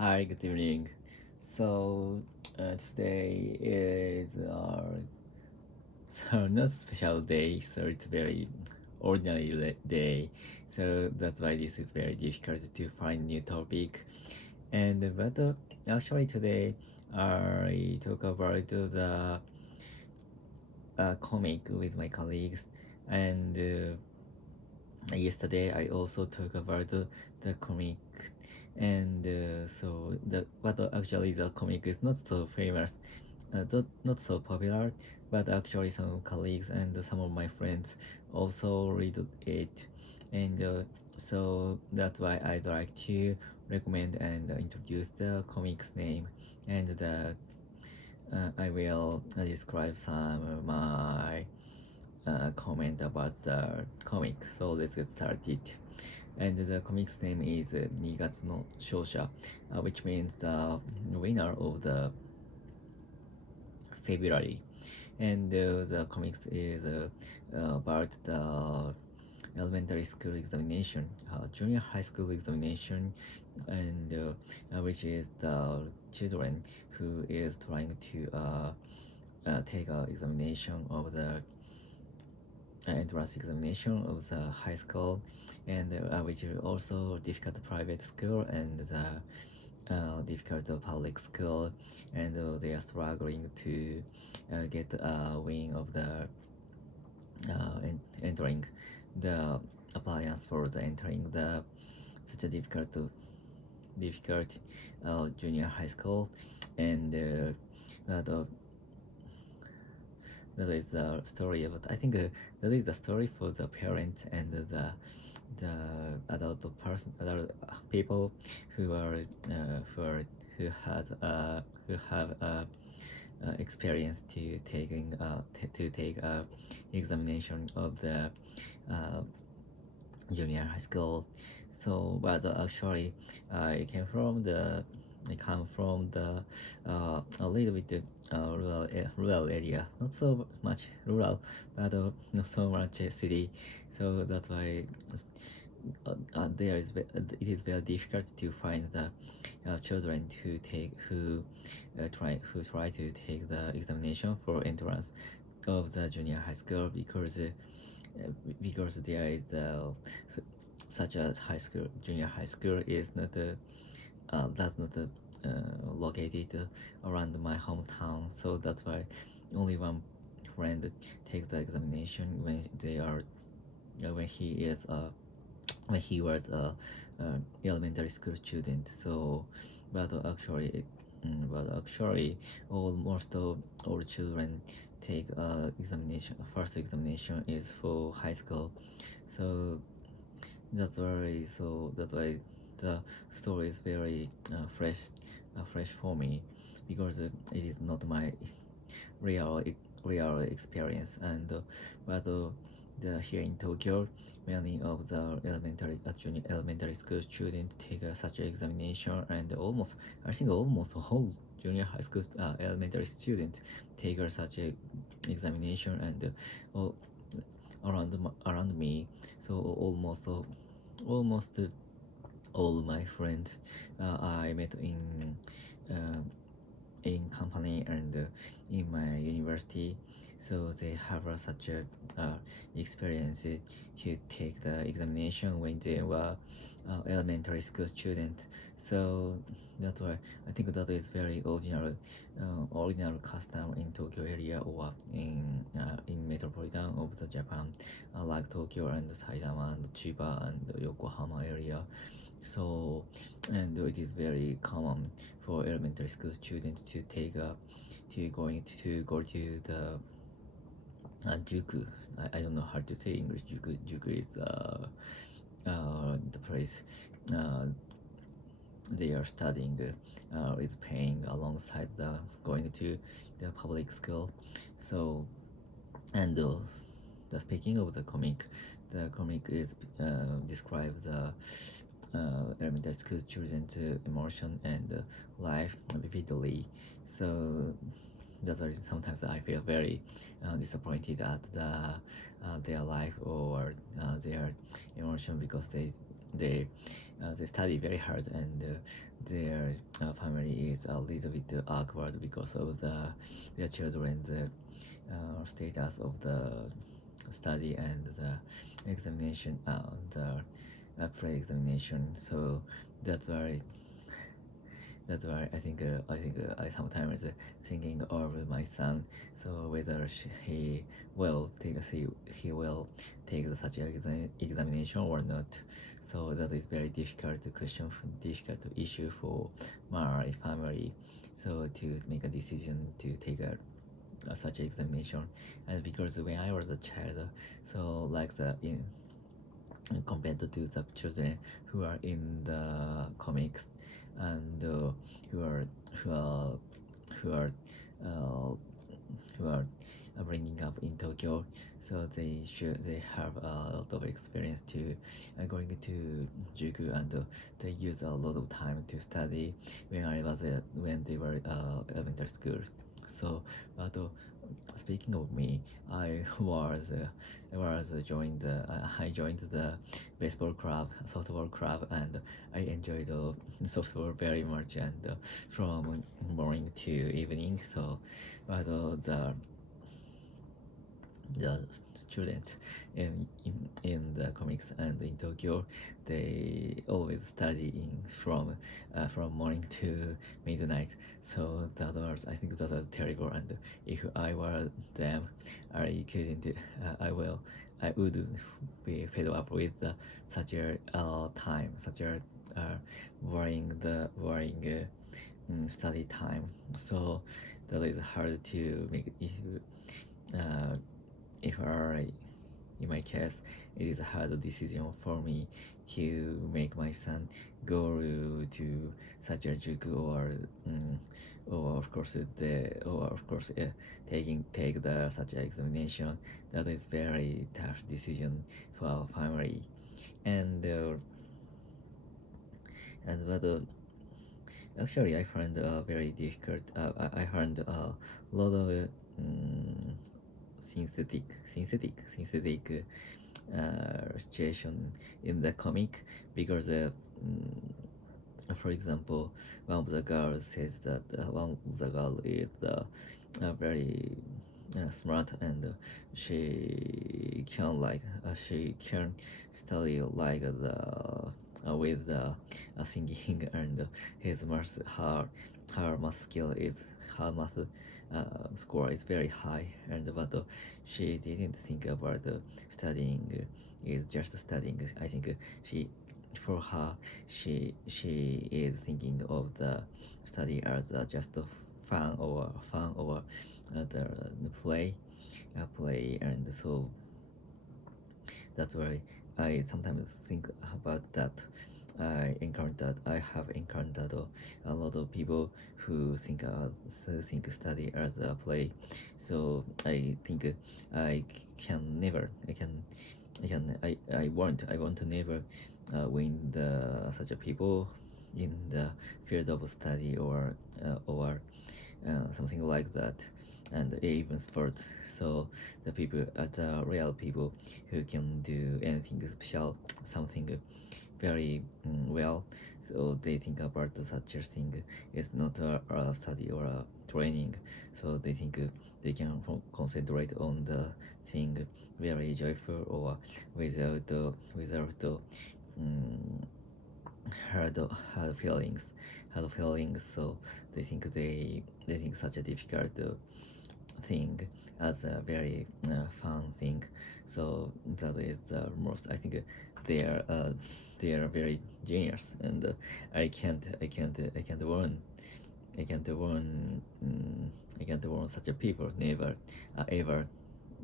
Hi, good evening. So today is our not special day, so it's very ordinary day. So that's why this is very difficult to find new topic. And but actually today I talk about the comic with my colleagues, and yesterday I also talk about the comic, and so the but actually the comic is not so famous, not so popular, but actually some colleagues and some of my friends also read it, and so that's why I'd like to recommend and introduce the comic's name, and the I will describe some of my comment about the comic. So let's get started. And the comic's name is 2月の勝者, which means the winner of the February. And the comics is about the elementary school examination, junior high school examination, and which is the children who is trying to take a examination of the entrance examination of the high school, and which is also difficult private school and the difficult public school, and they are struggling to get a win of the entering the appliance for the entering the such a difficult junior high school, and that is the story about. I think that is the story for the parents and the adult people who are who have experience to taking to take a examination of the uh, junior high school. So, but actually, I come from the a little bit rural area, not so much rural, but not so much city. So that's why it is very difficult to find the children who try to take the examination for entrance of the junior high school, because there is such a junior high school is not that's not located around my hometown. So that's why only one friend takes the examination when he was a elementary school student. So, but actually, almost all children take examination. First examination is for high school. So that's why the story is very fresh for me, because it is not my real real experience. And but here in Tokyo, many of the junior elementary school students take such an examination, and I think almost whole junior high school elementary students take such a examination, and around me, so almost all my friends I met in company and in my university, so they have such a experience to take the examination when they were elementary school student. So that's why I think that is very original custom in Tokyo area, or in metropolitan of the Japan, like Tokyo and Saitama and Chiba and Yokohama area. So, and it is very common for elementary school students to go to the juku. I don't know how to say English. Juku is the place they are studying is paying alongside the going to the public school. So, and speaking of the comic is describes the elementary school students' emotion and life vividly. So that's why sometimes I feel very disappointed at their life or their emotion, because they study very hard, and their family is a little bit awkward because of their children's status of the study and the examination, the pre-examination. So that's why I sometimes thinking of my son, so whether he will he will take such examination or not. So that is very difficult question, difficult issue for my family. So to make a decision to take such examination, and because when I was a child, so like the in compared to the children who are in the comics, and who are who are who are uh, who are bringing up in Tokyo, so they have a lot of experience to going to Juku, and they use a lot of time to study when they were elementary school. So, but speaking of me, I joined the baseball club, softball club, and I enjoyed softball very much, and from morning to evening. So, but the students in the comics and in Tokyo, they always study from morning to midnight. So I think that was terrible. And if I were them, I couldn't. I would be fed up with such a time, such a worrying study time. So that is hard to make if in my case, it is a hard decision for me to make my son go to such a juku, or of course take the such examination. That is very tough decision for our family, and but actually I find very difficult. I find a lot of synthetic situation in the comic, because for example, one of the girls says that one of the girl is very smart, and she can study like the with singing, and her math skill is her math score is very high, and but she didn't think about studying is just studying. I think for her she is thinking of the study as just fun or the play, and so that's why I sometimes think about that. I have encountered a lot of people who think study as a play. So I think I can never I want to never win such a people in the field of study, or something like that, and even sports. So the people are the real people who can do anything special, something very well. So they think about such a thing is not a study or a training. So they think they can concentrate on the thing very joyful, or without hard feelings. So they think such a difficult thing as a very fun thing. So that is most, I think they are very genius, and I can't warn I can't warn I can't warn such a people, never ever.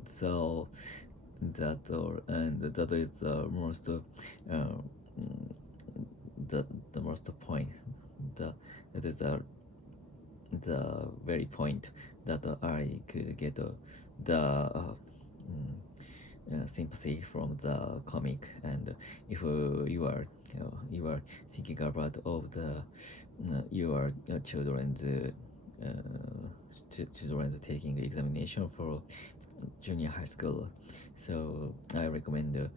So that or and that is the most point, the that is the very point that I could get the sympathy from the comic. And if you are thinking about all the your children's children's taking examination for junior high school, so I recommend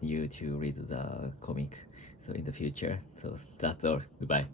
you to read the comic. So in the future. So that's all. Goodbye.